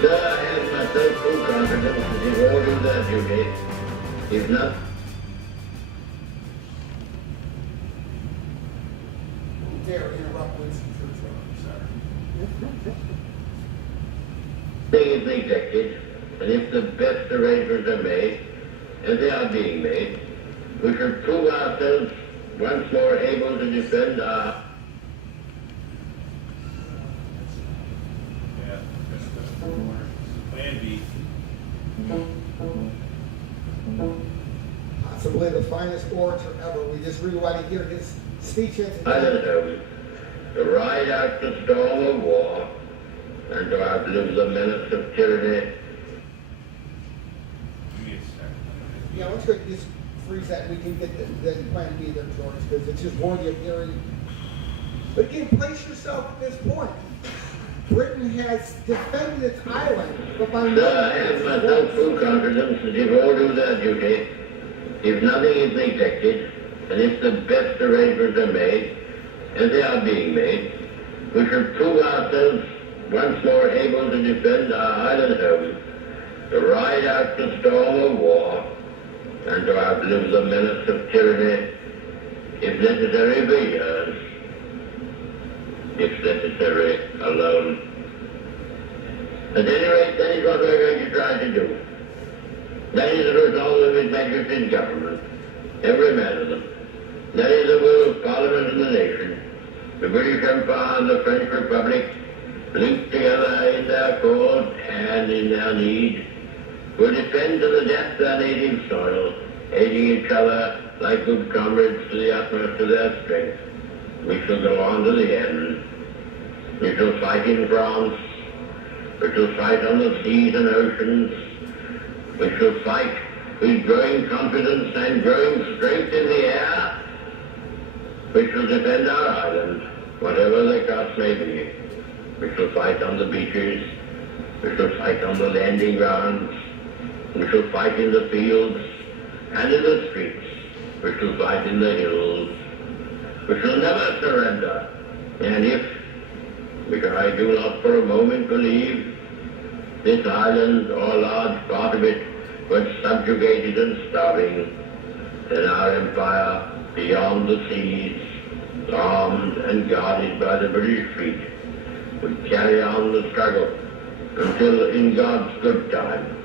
Sir, I have myself full confidence that he will do their duty. If not, dare interrupt Winston Churchill, sir. thing is neglected, and if the best arrangements are made, as they are being made, we should prove ourselves once more able to defend our... Yeah, Plan B. Possibly the finest orator ever. We just really want to hear his speech. Island home, to ride out the storm of war, and to outlive the menace of tyranny. Yeah, let's go just freeze that. We can get the plan B there, George, because it's just worthy of hearing. But again, place yourself at this point. Britain has defended its island, but by Sir, I have myself full confidence that if all do their duty, if nothing is neglected, and if the best arrangements are made, as they are being made, we should prove ourselves once more able to defend our island home, to ride out the storm of war, and to outlive the menace of tyranny, if necessary for years, if necessary alone. At any rate, that is what we're going to try to do. That is the resolve of His Majesty's government, every man of them. That is the will of Parliament and the nation. The British Empire and the French Republic, linked together in their cause and in their need, will defend to the death their native soil, aiding each other like good comrades to the utmost of their strength. We shall go on to the end. We shall fight in France. We shall fight on the seas and oceans. We shall fight with growing confidence and growing strength in the air. We shall defend our island, whatever the cost may be. We shall fight on the beaches. We shall fight on the landing grounds. We shall fight in the fields and in the streets. We shall fight in the hills. We shall never surrender. And if, which I do not for a moment believe, this island or a large part of it was subjugated and starving, then our empire beyond the seas, armed and guarded by the British fleet, would carry on the struggle until, in God's good time,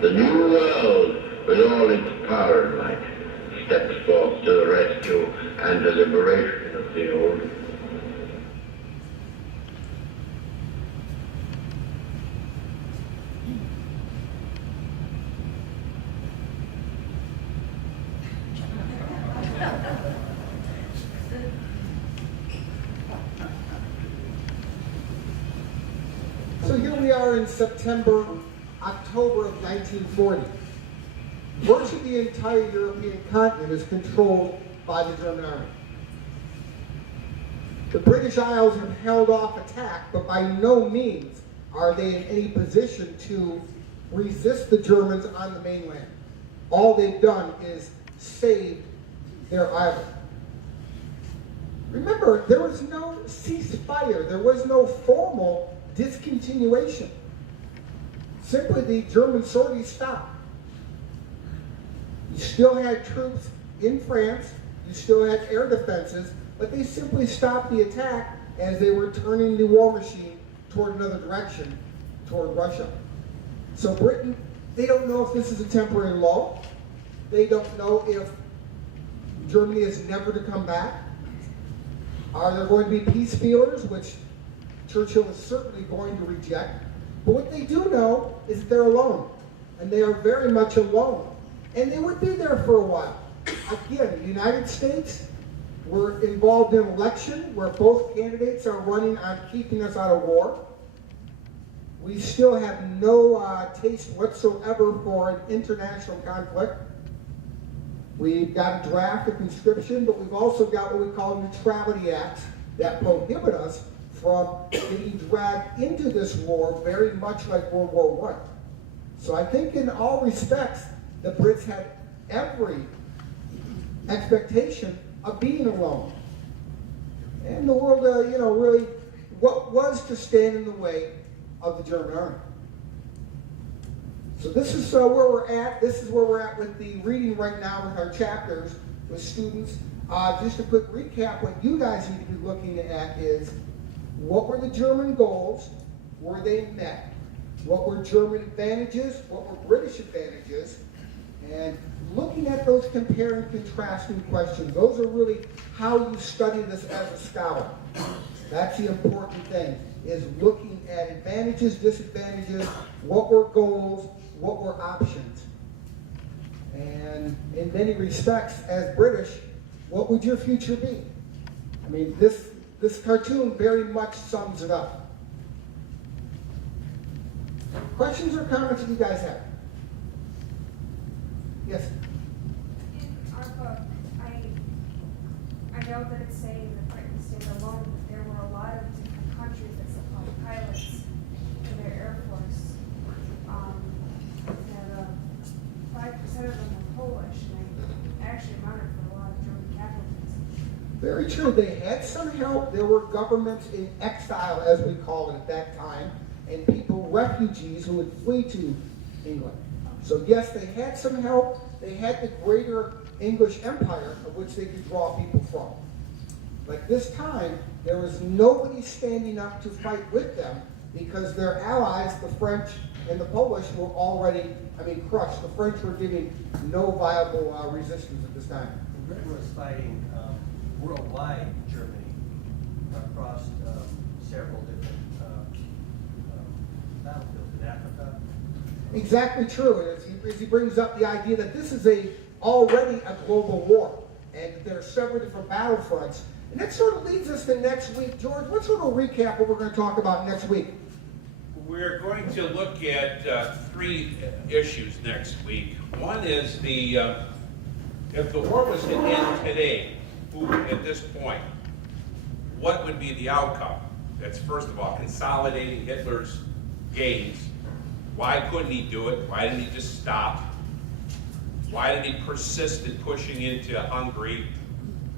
the new world, with all its power and might, steps forth to the rescue and the liberation of the old. So here we are in September, October of 1940. Virtually the entire European continent is controlled by the German army. The British Isles have held off attack, but by no means are they in any position to resist the Germans on the mainland. All they've done is saved their island. Remember, there was no ceasefire. There was no formal discontinuation. Simply the German sorties stopped. You still had troops in France, you still had air defenses, but they simply stopped the attack as they were turning the war machine toward another direction, toward Russia. So Britain, they don't know if this is a temporary lull. They don't know if Germany is never to come back. Are there going to be peace feelers, which Churchill is certainly going to reject? But what they do know is that they're alone, and they are very much alone. And they would be there for a while. Again, the United States, we're involved in an election where both candidates are running on keeping us out of war. We still have no taste whatsoever for an international conflict. We've got a draft of conscription, but we've also got what we call neutrality acts that prohibit us from being dragged into this war, very much like World War I. So I think in all respects, the Brits had every expectation of being alone. And the world, really, what was to stand in the way of the German army? So this is where we're at. This is where we're at with the reading right now with our chapters with students. Just a quick recap, what you guys need to be looking at is what were the German goals? Were they met? What were German advantages? What were British advantages? And looking at those compare and contrasting questions, those are really how you study this as a scholar. That's the important thing, is looking at advantages, disadvantages, what were goals, what were options. And in many respects, as British, what would your future be? I mean, this cartoon very much sums it up. Questions or comments that you guys have? Yes? In our book, I know that it's saying that Britain stayed alone, but there were a lot of different countries that supplied pilots to their Air Force. And 5% of them were Polish, and I actually amounted for a lot of German casualties. Very true. They had some help. There were governments in exile, as we call it at that time, and people, refugees who would flee to England. So yes, they had some help. They had the greater English Empire of which they could draw people from. But this time, there was nobody standing up to fight with them because their allies, the French and the Polish, were already, crushed. The French were giving no viable resistance at this time. Britain was fighting worldwide Germany across several different battlefields in Africa. Exactly true. As he brings up the idea that this is already a global war, and there are several different battlefronts. And that sort of leads us to next week. George, what sort of recap what we're going to talk about next week? We're going to look at three issues next week. One is if the war was to end today, at this point, what would be the outcome? That's first of all consolidating Hitler's gains. Why couldn't he do it? Why didn't he just stop? Why did he persist in pushing into Hungary,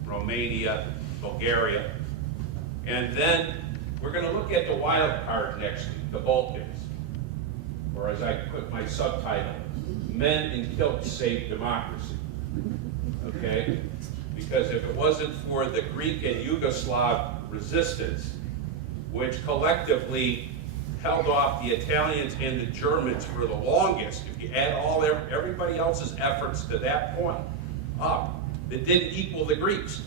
Romania, Bulgaria? And then we're going to look at the wild card next week, the Balkans. Or as I put my subtitle, Men in Kilts Save Democracy. Okay? Because if it wasn't for the Greek and Yugoslav resistance, which collectively held off the Italians and the Germans for the longest, if you add everybody else's efforts to that point up, that didn't equal the Greeks.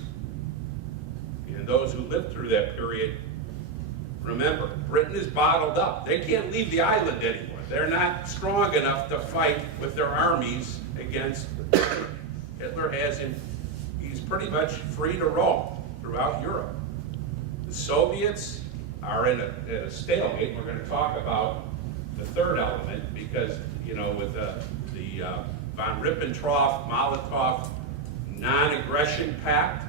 And those who lived through that period, remember, Britain is bottled up. They can't leave the island anymore. They're not strong enough to fight with their armies against Hitler has him. He's pretty much free to roam throughout Europe. The Soviets are in a stalemate. We're going to talk about the third element because, with the von Ribbentrop-Molotov non-aggression pact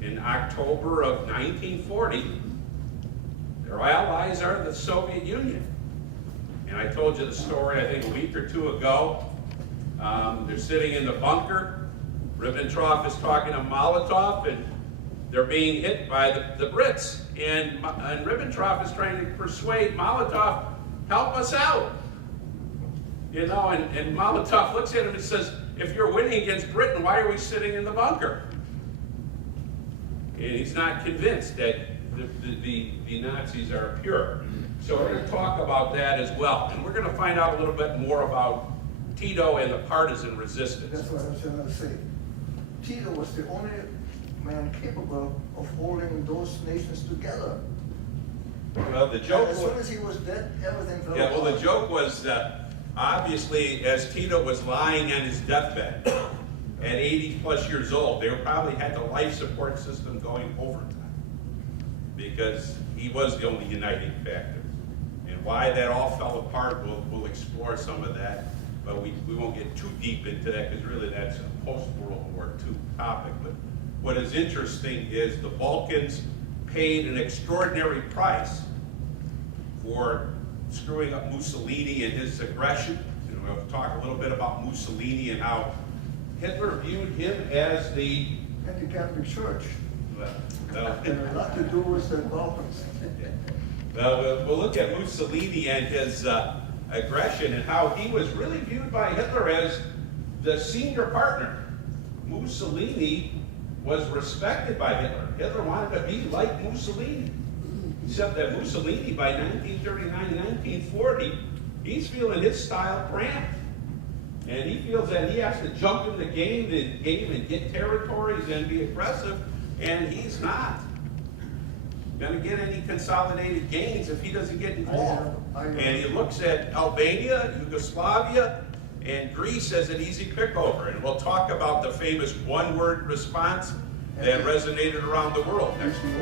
in October of 1940, their allies are the Soviet Union. And I told you the story, I think, a week or two ago. They're sitting in the bunker. Ribbentrop is talking to Molotov, and they're being hit by the Brits. And Ribbentrop is trying to persuade Molotov, help us out. And Molotov looks at him and says, if you're winning against Britain, why are we sitting in the bunker? And he's not convinced that the Nazis are pure. So we're going to talk about that as well. And we're going to find out a little bit more about Tito and the partisan resistance. That's what I was trying to say. Tito was the only man capable of holding those nations together. Well, the joke As soon as he was dead, everything fell apart. well, the joke was obviously as Tito was lying on his deathbed at 80 plus years old, they probably had the life support system going overtime because he was the only uniting factor. And why that all fell apart, we'll explore some of that, but we won't get too deep into that because really that's a post-World War II topic. But what is interesting is the Balkans paid an extraordinary price for screwing up Mussolini and his aggression. And we'll talk a little bit about Mussolini and how Hitler viewed him as the Anti-Catholic Church. well, Had a lot to do with the Balkans. well, we'll look at Mussolini and his aggression and how he was really viewed by Hitler as the senior partner. Mussolini was respected by Hitler. Hitler wanted to be like Mussolini. Except that Mussolini, by 1939, 1940, he's feeling his style cramped. And he feels that he has to jump in the game and get territories and be aggressive, and he's not going to get any consolidated gains if he doesn't get involved. And he looks at Albania, Yugoslavia, and Greece as an easy pickover. And we'll talk about the famous one-word response that resonated around the world next week.